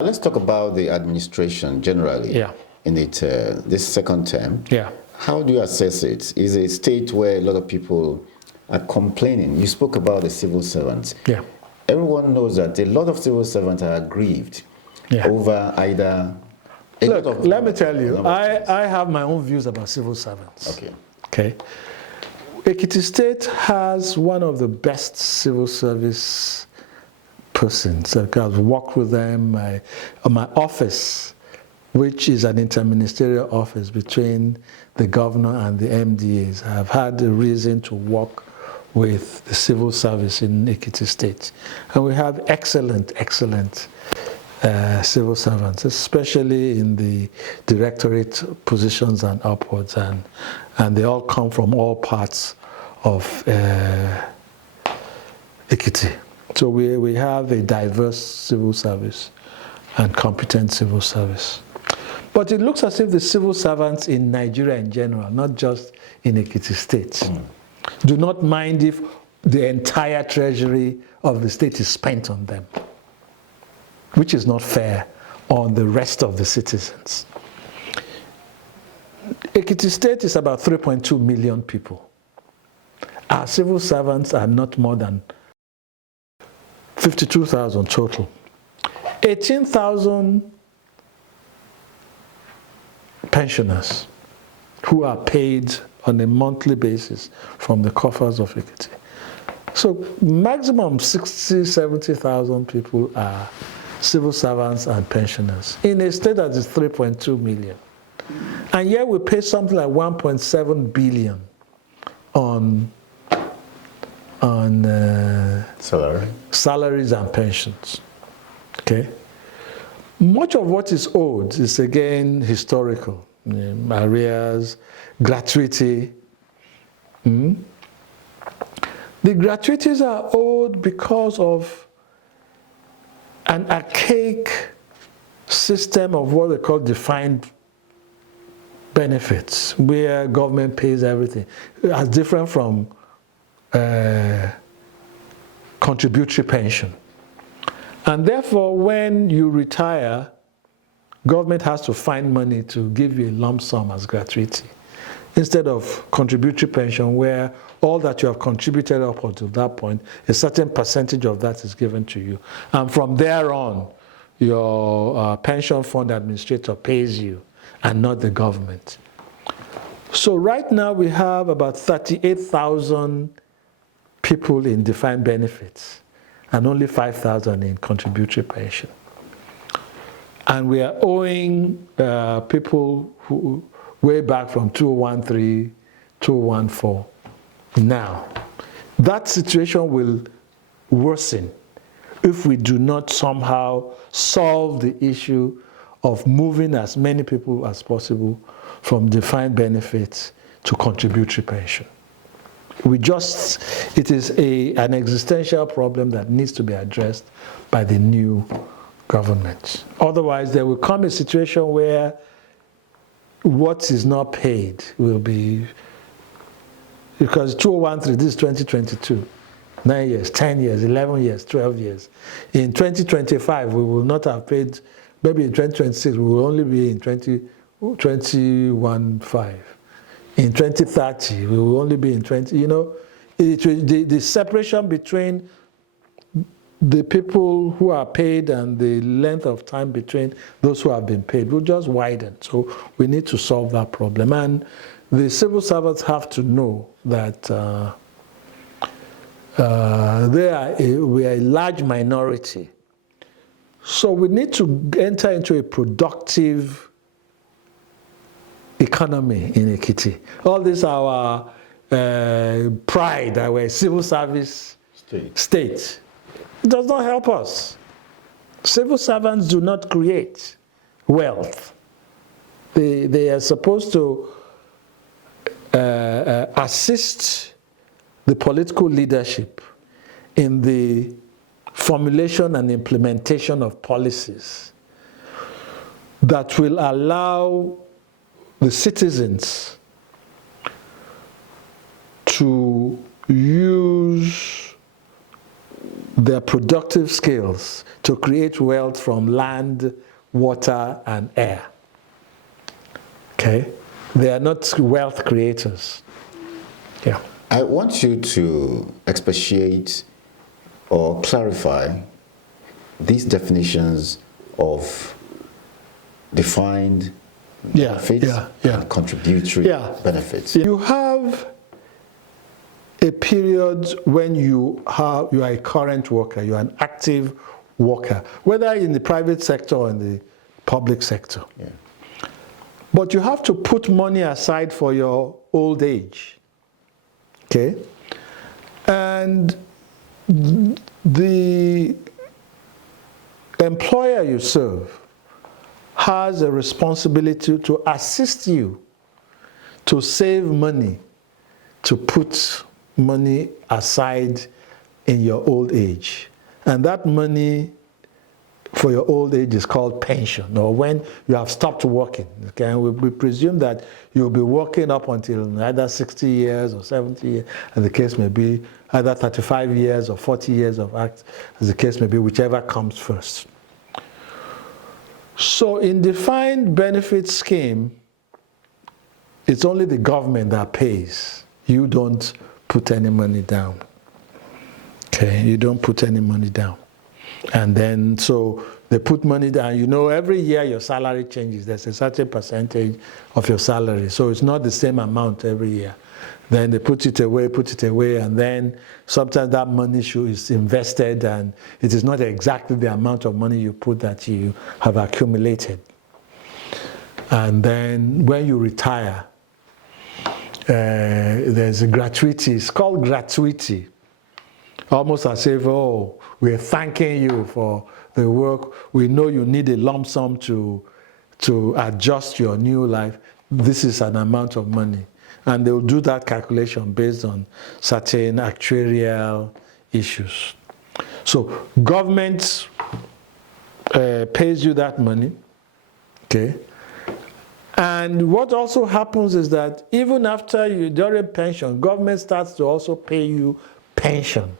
Let's talk about the administration generally. Yeah. In this second term. Yeah. How do you assess it? Is it a state where a lot of people are complaining? You spoke about the civil servants. Yeah. Everyone knows that a lot of civil servants are aggrieved over either. Look, let me tell you, I have my own views about civil servants. Okay. Okay. Ekiti State has one of the best civil service persons. I've worked with them. My office, which is an interministerial office between the governor and the MDAs, have had a reason to work with the civil service in Ekiti State. And we have excellent civil servants, especially in the directorate positions and upwards, and they all come from all parts of Ekiti. So we have a diverse civil service and competent civil service. But it looks as if the civil servants in Nigeria in general, not just in Ekiti State, do not mind if the entire treasury of the state is spent on them, which is not fair on the rest of the citizens. Ekiti State is about 3.2 million people. Our civil servants are not more than 52,000 total. 18,000 pensioners who are paid on a monthly basis from the coffers of Ekiti. So maximum 60,000, 70,000 people are civil servants and pensioners in a state that is 3.2 million. And yet we pay something like 1.7 billion on salaries and pensions. Okay? Much of what is owed is again historical. Arrears, gratuity. The gratuities are owed because of an archaic system of what they call defined benefits, where government pays everything. It's different from contributory pension. And therefore, when you retire, government has to find money to give you a lump sum as gratuity, instead of contributory pension, where all that you have contributed up until that point, a certain percentage of that is given to you. And from there on, your pension fund administrator pays you and not the government. So right now we have about 38,000 people in defined benefits and only 5,000 in contributory pension. And we are owing people who way back from 2013, 2014. Now, that situation will worsen if we do not somehow solve the issue of moving as many people as possible from defined benefits to contributory pension. It is an existential problem that needs to be addressed by the new government. Otherwise, there will come a situation where what is not paid will be, because 2013, this is 2022, 9 years, 10 years, 11 years, 12 years. In 2025, we will not have paid, maybe in 2026, we will only be in 21.5. In 2030, we will only be in 20, the separation between the people who are paid and the length of time between those who have been paid will just widen. So we need to solve that problem. And the civil servants have to know that we are a large minority. So we need to enter into a productive economy in Ekiti. All this our pride, our civil service state. It does not help us. Civil servants do not create wealth. They are supposed to assist the political leadership in the formulation and implementation of policies that will allow the citizens to use their productive skills to create wealth from land, water, and air. Okay? They are not wealth creators. Yeah. I want you to expatiate or clarify these definitions of defined benefits and contributory benefits. You have a period when you are a current worker, you are an active worker, whether in the private sector or in the public sector. Yeah. But you have to put money aside for your old age. Okay? And the employer you serve has a responsibility to assist you to save money, to put money aside in your old age. And that money for your old age is called pension, or when you have stopped working. Okay? And we presume that you'll be working up until either 60 years or 70 years, as the case may be, either 35 years or 40 years of act, as the case may be, whichever comes first. So in defined benefit scheme, it's only the government that pays. You don't put any money down. Okay, you don't put any money down. And then, so they put money down. You know, every year your salary changes. There's a certain percentage of your salary. So it's not the same amount every year. Then they put it away, and then sometimes that money is invested, and it is not exactly the amount of money you put that you have accumulated. And then when you retire, there's a gratuity. It's called gratuity. Almost as if, oh, we're thanking you for the work. We know you need a lump sum to adjust your new life. This is an amount of money. And they'll do that calculation based on certain actuarial issues. So government pays you that money, okay? And what also happens is that even after you during pension, government starts to also pay you pension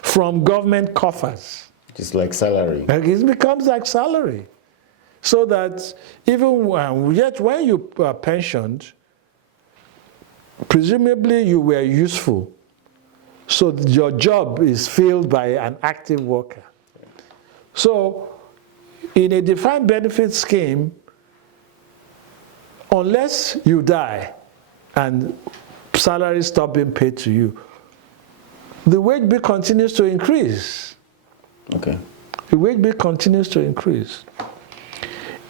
from government coffers. It's like salary. It becomes like salary. So that even yet when you are pensioned, presumably you were useful. So your job is filled by an active worker. So in a defined benefit scheme, unless you die and salary stop being paid to you, the wage bill continues to increase. Okay. The wage bill continues to increase.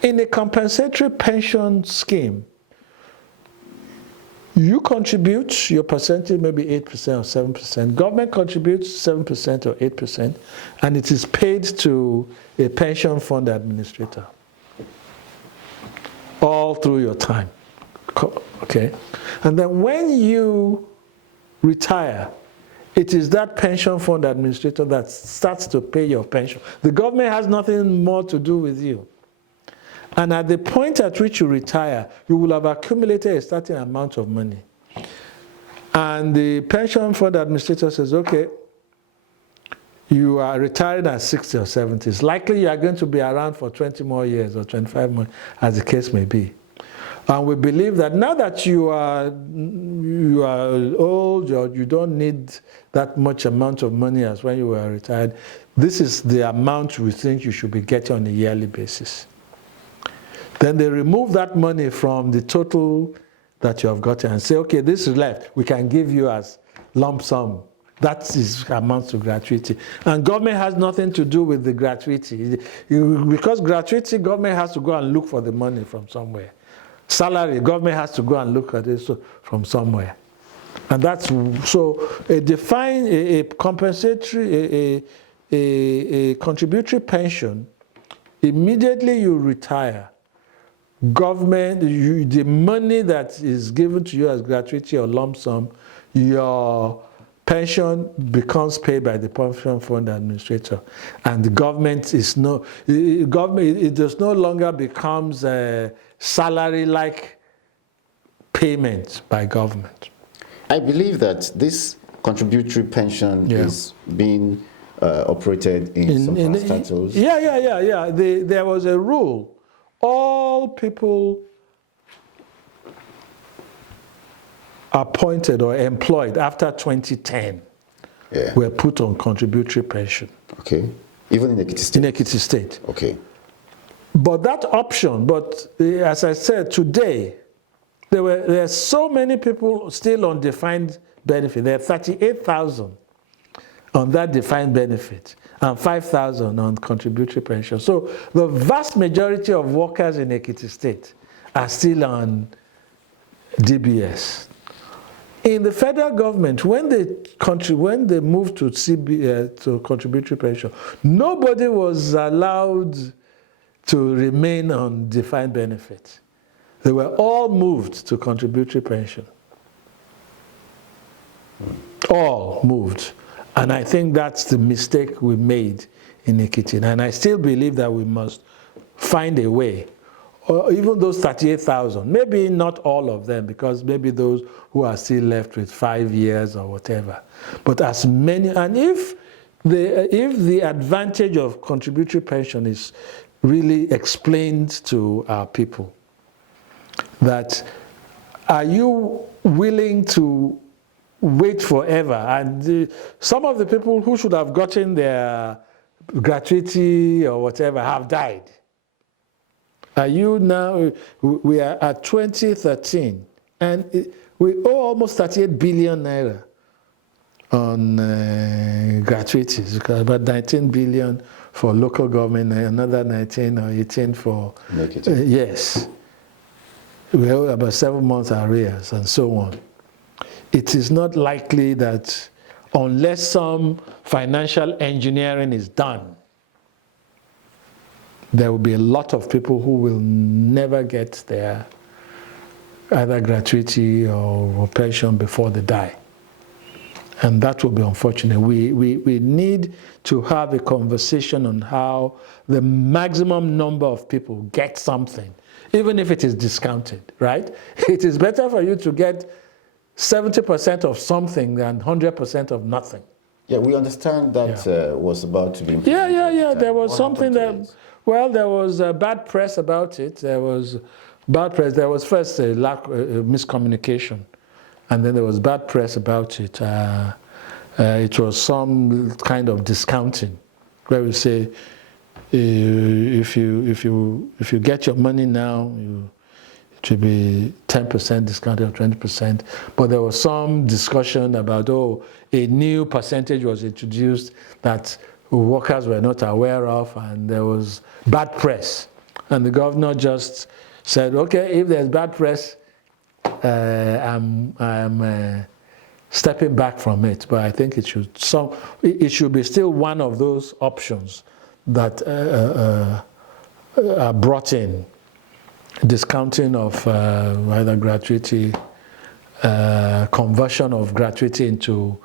In a compensatory pension scheme, you contribute your percentage, maybe 8% or 7%. Government contributes 7% or 8%, and it is paid to a pension fund administrator all through your time. Okay? And then when you retire, it is that pension fund administrator that starts to pay your pension. The government has nothing more to do with you. And at the point at which you retire, you will have accumulated a certain amount of money. And the pension fund administrator says, okay, you are retired at 60 or 70. It's likely you are going to be around for 20 more years or 25 more, as the case may be. And we believe that now that you are old, you don't need that much amount of money as when you were retired, this is the amount we think you should be getting on a yearly basis. Then they remove that money from the total that you have gotten and say, okay, this is left. We can give you as lump sum. That is amounts to gratuity. And government has nothing to do with the gratuity. Because gratuity, government has to go and look for the money from somewhere. Salary, government has to go and look at it from somewhere. And that's, so a compensatory, a contributory pension, immediately you retire, government, the money that is given to you as gratuity or lump sum, your pension becomes paid by the pension fund administrator, and the government is it does no longer becomes a salary-like payment by government. I believe that this contributory pension is being operated in some parastatals. Yeah. There was a rule. All people appointed or employed after 2010 were put on contributory pension. Okay. Even in Ekiti State? In Ekiti State. Okay. But that option, as I said, today, there are so many people still on defined benefit. There are 38,000 on that defined benefit and 5,000 on contributory pension. So the vast majority of workers in Ekiti State are still on DBS. In the federal government, when they moved to to contributory pension, nobody was allowed to remain on defined benefit. They were all moved to contributory pension. All moved. And I think that's the mistake we made in Ekiti. And I still believe that we must find a way, or even those 38,000, maybe not all of them, because maybe those who are still left with 5 years or whatever. But as many, and if the advantage of contributory pension is really explained to our people, that are you willing to wait forever? And some of the people who should have gotten their gratuity or whatever have died. Are you now, we are at 2013, and we owe almost 38 billion naira on gratuities, about 19 billion for local government, another 19 or 18 for, yes. We owe about 7 months arrears and so on. It is not likely that unless some financial engineering is done, there will be a lot of people who will never get their either gratuity or pension before they die. And that will be unfortunate. We need to have a conversation on how the maximum number of people get something, even if it is discounted, right? It is better for you to get 70% of something than 100% of nothing. Yeah, we understand that was about to be implemented. Yeah. There was something that, well, there was bad press about it. There was bad press. There was first a lack, miscommunication, and then there was bad press about it. It was some kind of discounting, where we say, if you get your money now, it should be 10% discounted or 20%. But there was some discussion about, a new percentage was introduced that workers were not aware of, and there was bad press. And the governor just said, okay, if there's bad press, I'm stepping back from it. But I think it should be still one of those options that are brought in. Discounting of either gratuity, conversion of gratuity into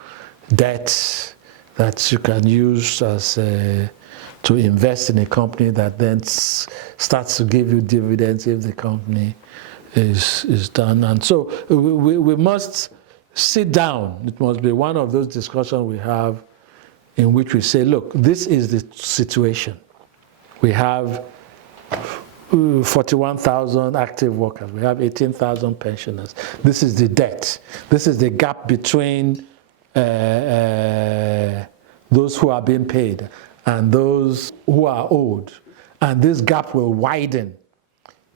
debt that you can use as to invest in a company that then starts to give you dividends if the company is done. And so we must sit down. It must be one of those discussions we have in which we say, look, this is the situation. We have 41,000 active workers. We have 18,000 pensioners. This is the debt. This is the gap between those who are being paid and those who are owed. And this gap will widen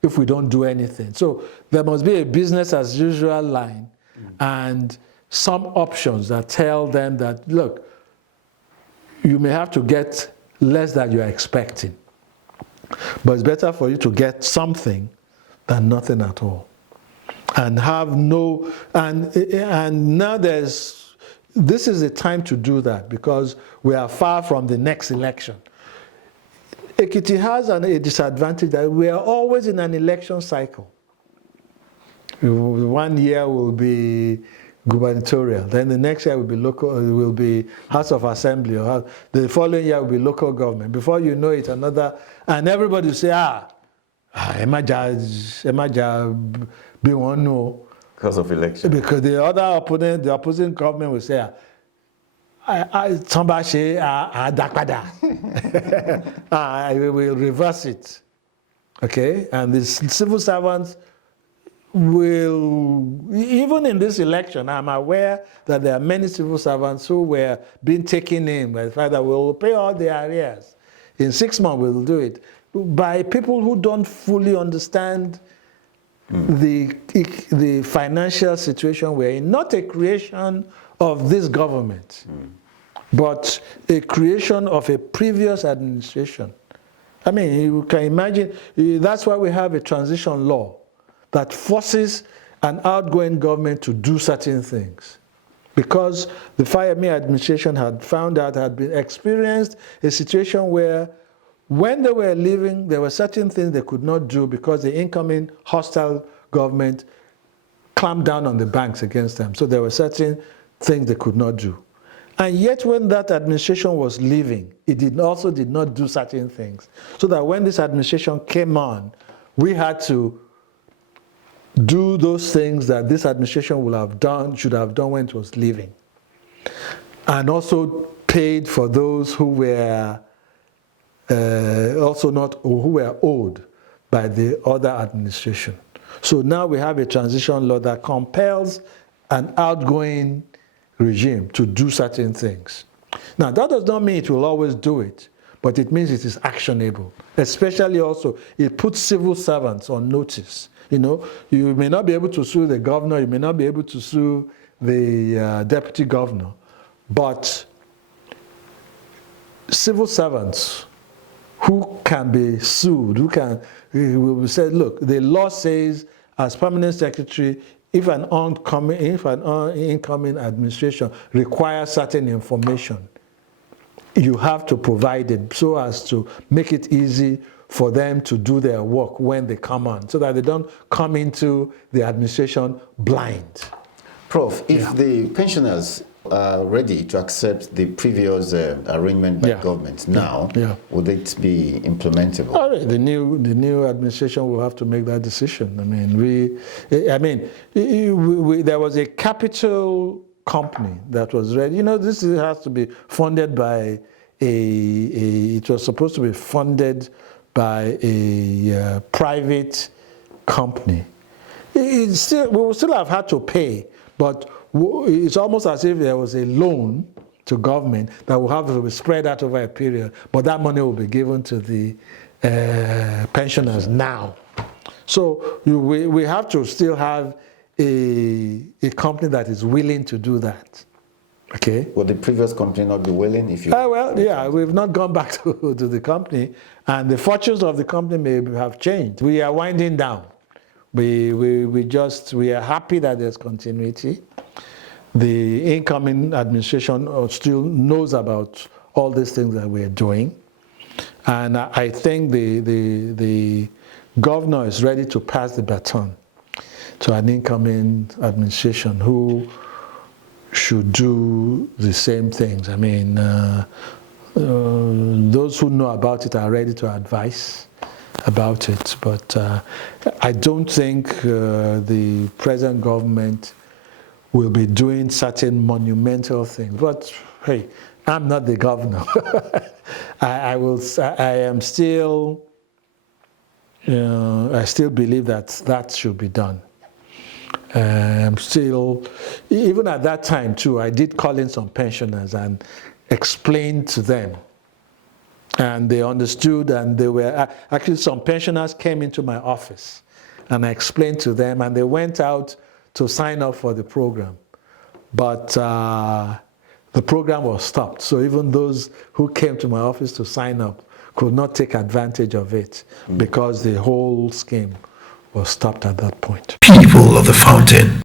if we don't do anything. So there must be a business as usual line and some options that tell them that, look, you may have to get less than you're expecting. But it's better for you to get something than nothing at all. And have no, and now this is the time to do that because we are far from the next election. Ekiti has a disadvantage that we are always in an election cycle. 1 year will be gubernatorial, then the next year will be local, will be House of Assembly, or the following year will be local government. Before you know it, another, and everybody will say, be one no. Because of election. Because the other opponent, the opposing government will say, somebody we will reverse it. Okay, and the civil servants will, even in this election, I'm aware that there are many civil servants who were being taken in by the fact that we'll pay all the arrears. In 6 months, we'll do it. By people who don't fully understand the financial situation we're in, not a creation of this government, but a creation of a previous administration. I mean, you can imagine, that's why we have a transition law that forces an outgoing government to do certain things. Because the Fayemi administration had found out, had been experienced a situation where when they were leaving, there were certain things they could not do because the incoming hostile government clamped down on the banks against them. So there were certain things they could not do. And yet when that administration was leaving, it also did not do certain things. So that when this administration came on, we had to do those things that this administration would have done, should have done when it was leaving. And also paid for those who were who were owed by the other administration. So now we have a transition law that compels an outgoing regime to do certain things. Now, that does not mean it will always do it, but it means it is actionable. Especially also, it puts civil servants on notice. You know, you may not be able to sue the governor, you may not be able to sue the deputy governor, but civil servants who can be sued, who will say, look, the law says as permanent secretary, if an incoming administration requires certain information, you have to provide it so as to make it easy for them to do their work when they come on, so that they don't come into the administration blind. Prof, if the pensioners are ready to accept the previous arrangement by government now, would it be implementable? The new administration will have to make that decision. I mean, there was a capital company that was ready. You know, this has to be funded by it was supposed to be funded by a private company. We will still have had to pay, but it's almost as if there was a loan to government that will have to be spread out over a period, but that money will be given to the pensioners now. So we have to still have a company that is willing to do that. Okay. Will the previous company not be willing if you... well, yeah, we've not gone back to the company, and the fortunes of the company may have changed. We are winding down. We are happy that there's continuity. The incoming administration still knows about all these things that we're doing. And I think the governor is ready to pass the baton to an incoming administration who should do the same things. I mean, those who know about it are ready to advise about it, but I don't think the present government will be doing certain monumental things. But hey, I'm not the governor. I still believe that should be done. I'm still, even at that time too, I did call in some pensioners and explain to them. And they understood, and they were, actually some pensioners came into my office and I explained to them, and they went out to sign up for the program. But the program was stopped. So even those who came to my office to sign up could not take advantage of it because the whole scheme was stopped at that point. People of the Fountain.